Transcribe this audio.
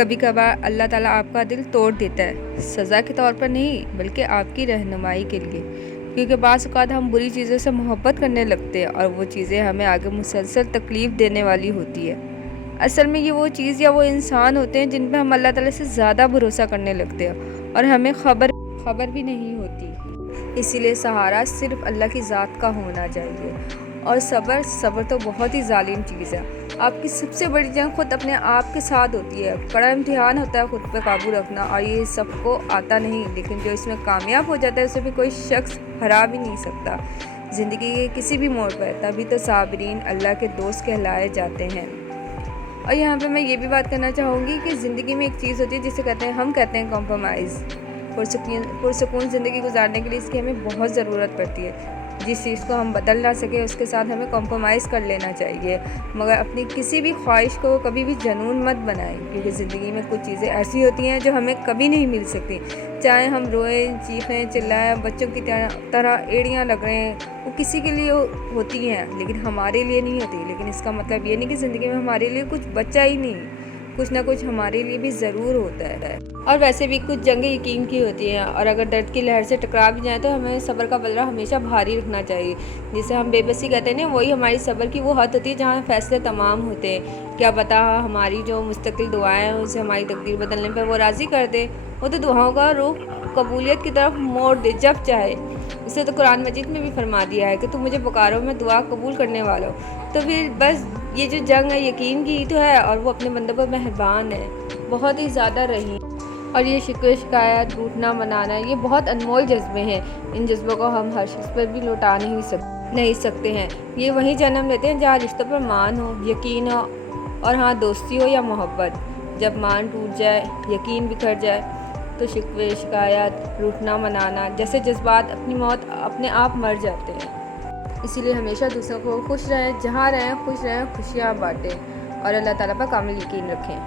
کبھی کبھار اللہ تعالیٰ آپ کا دل توڑ دیتا ہے، سزا کے طور پر نہیں بلکہ آپ کی رہنمائی کے لیے، کیونکہ بعض اوقات ہم بری چیزوں سے محبت کرنے لگتے ہیں اور وہ چیزیں ہمیں آگے مسلسل تکلیف دینے والی ہوتی ہے۔ اصل میں یہ وہ چیز یا وہ انسان ہوتے ہیں جن پہ ہم اللہ تعالیٰ سے زیادہ بھروسہ کرنے لگتے ہیں اور ہمیں خبر بھی نہیں ہوتی۔ اسی لیے سہارا صرف اللہ کی ذات کا ہونا چاہیے۔ اور صبر تو بہت ہی ظالم چیز ہے۔ آپ کی سب سے بڑی جنگ خود اپنے آپ کے ساتھ ہوتی ہے۔ بڑا امتحان ہوتا ہے خود پہ قابو رکھنا، اور یہ سب کو آتا نہیں، لیکن جو اس میں کامیاب ہو جاتا ہے اسے بھی کوئی شخص ہرا بھی نہیں سکتا زندگی کے کسی بھی موڑ پر۔ تبھی تو صابرین اللہ کے دوست کہلائے جاتے ہیں۔ اور یہاں پہ میں یہ بھی بات کرنا چاہوں گی کہ زندگی میں ایک چیز ہوتی ہے جسے ہم کہتے ہیں کمپرومائز۔ پرسکون زندگی گزارنے کے لیے اس کی ہمیں بہت ضرورت پڑتی ہے۔ جس چیز کو ہم بدل نہ سکیں اس کے ساتھ ہمیں کمپرومائز کر لینا چاہیے، مگر اپنی کسی بھی خواہش کو کبھی بھی جنون مت بنائیں، کیونکہ زندگی میں کچھ چیزیں ایسی ہوتی ہیں جو ہمیں کبھی نہیں مل سکتی۔ چاہے ہم روئیں، چیخیں، چلائیں، بچوں کی طرح ایڑیاں لگ رہے ہیں، وہ کسی کے لیے ہوتی ہیں لیکن ہمارے لیے نہیں ہوتی۔ لیکن اس کا مطلب یہ نہیں کہ زندگی میں ہمارے لیے کچھ بچا ہی نہیں، کچھ نہ کچھ ہمارے لیے بھی ضرور ہوتا ہے۔ اور ویسے بھی کچھ جنگیں یقین کی ہوتی ہیں، اور اگر درد کی لہر سے ٹکرا بھی جائیں تو ہمیں صبر کا بدلہ ہمیشہ بھاری رکھنا چاہیے۔ جسے ہم بے بسی کہتے ہیں نا، وہی ہماری صبر کی وہ حد ہوتی ہے جہاں فیصلے تمام ہوتے ہیں۔ کیا پتہ ہماری جو مستقل دعائیں ہیں اسے ہماری تقدیر بدلنے پہ وہ راضی کر دے۔ وہ تو دعاؤں کا رخ قبولیت کی طرف موڑ دے جب چاہے۔ اسے تو قرآن مجید میں بھی فرما دیا ہے کہ تم مجھے پکارو، میں دعا قبول کرنے والا ہوں۔ تو پھر بس یہ جو جنگ ہے یقین کی تو ہے، اور وہ اپنے بندوں پر مہربان ہے، بہت ہی زیادہ رحیم۔ اور یہ شکوے شکایت، روٹھنا منانا، یہ بہت انمول جذبے ہیں۔ ان جذبوں کو ہم ہر شخص پر بھی لوٹا نہیں سکتے ہیں۔ یہ وہیں جنم لیتے ہیں جہاں رشتوں پر مان ہو، یقین ہو، اور ہاں دوستی ہو یا محبت۔ جب مان ٹوٹ جائے، یقین بکھر جائے، تو شکوے شکایت، روٹھنا منانا جیسے جذبات اپنے آپ مر جاتے ہیں۔ اسی لیے ہمیشہ دوسروں کو خوش رہیں، جہاں رہیں خوش رہیں، خوشیاں بانٹیں اور اللہ تعالیٰ پر کامل یقین رکھیں۔